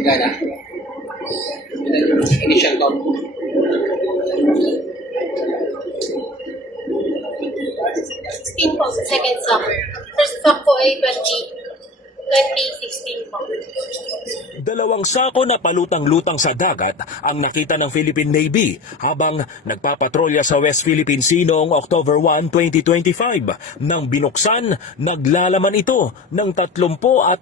Gana. And then yung initial count. 16 po, second stop. First stop po ay 2016 po. Dalawang sako na palutang-lutang sa dagat ang nakita ng Philippine Navy habang nagpapatrolya sa West Philippine Sea noong October 1, 2025. Nang binuksan, naglalaman ito ng 36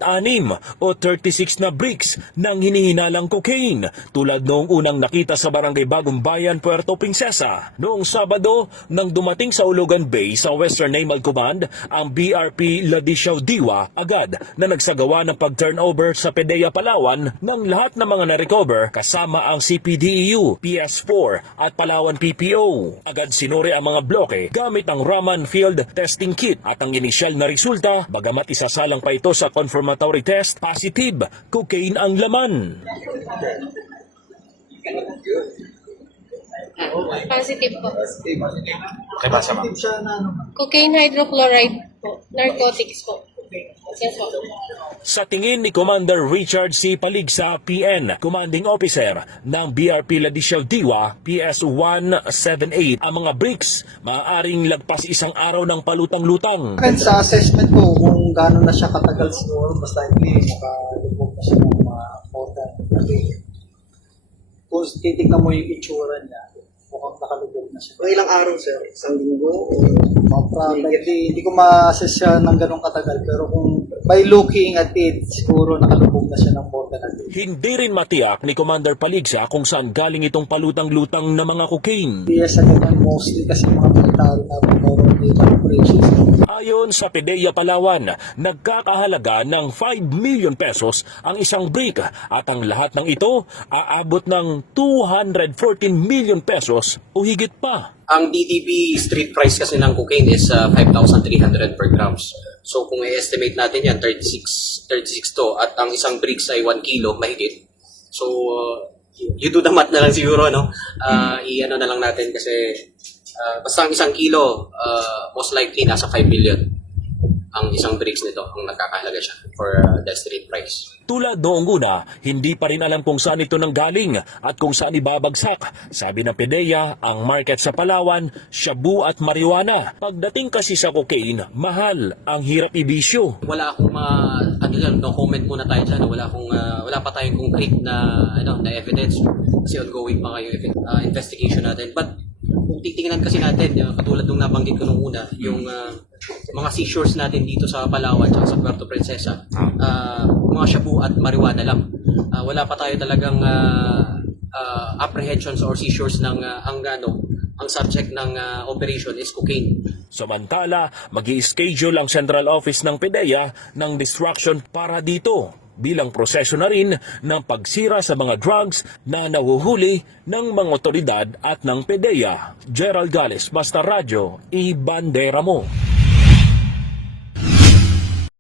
o 36 na bricks ng hinihinalang cocaine tulad noong unang nakita sa Barangay Bagong Bayan, Puerto Princesa. Noong Sabado, nang dumating sa Ulugan Bay sa Western Naval Command ang BRP Ladisao Diwa, agad na nagsagawa ng pag-turnover sa PDEA Palawan ng lahat ng mga na-recover kasama ang CPDEU, PS4 at Palawan PPO. Agad sinuri ang mga bloke gamit ang Raman Field Testing Kit at ang inisyal na resulta, bagamat isasalang pa ito sa confirmatory test, positive, cocaine ang laman. Positive po. Okay, basa ba? Cocaine hydrochloride po. Narcotics po. Yes po. Sa tingin ni Commander Richard C. Paligsa, PN, Commanding Officer ng BRP Ladisao Diwa, PS-178, ang mga bricks maaaring lagpas isang araw ng palutang-lutang. Sa assessment ko kung gaano na siya katagal siguro, basta hindi makalubog na siya ng mga important. Kung titignan mo yung itsura niya, mukhang nakalubog na siya. Mga ilang araw, sir? Isang linggo? Hindi ko ma-assess siya ng ganong katagal, pero kung by looking at it, siguro nakalubog na siya ng more than a day. Hindi rin matiyak ni Commander Paligsa kung saan galing itong palutang-lutang na mga cocaine. Yes, naman mostly kasi mga military na naval operations. Ayon sa PDEA Palawan, nagkakahalaga ng 5 million pesos ang isang brick at ang lahat ng ito aabot ng 214 million pesos o higit pa. Ang DTP street price kasi ng cocaine is 5,300 per grams. So kung i-estimate natin yan, 36 to, at ang isang bricks ay 1 kilo, mahigit. So you do the math na lang siguro, no? I-ano na lang natin kasi basta ang isang kilo, most likely nasa 5 million ang isang bricks nito, ang nagkakahalaga siya for the street price. Tulad noong una, hindi pa rin alam kung saan ito nanggaling at kung saan ibabagsak. Sabi ng PDEA, ang market sa Palawan, shabu at marijuana. Pagdating kasi sa cocaine, mahal, ang hirap ibisyo. Wala akong no comment muna tayo dyan. Wala pa tayong concrete na evidence kasi ongoing pa kayo investigation natin. But kung titingnan kasi natin, katulad nung nabanggit ko nung una, yung mga seizures natin dito sa Palawan at sa Puerto Princesa, mga shabu at marijuana lang. Wala pa tayo talagang apprehensions or seizures ng ang subject ng operation is cocaine. Samantala, mag-i-schedule ang Central Office ng PDEA ng distraction para dito bilang proseso na rin ng pagsira sa mga drugs na nahuhuli ng mga otoridad at ng PDEA. Gerald Gales, Basta Radyo, i-bandera mo.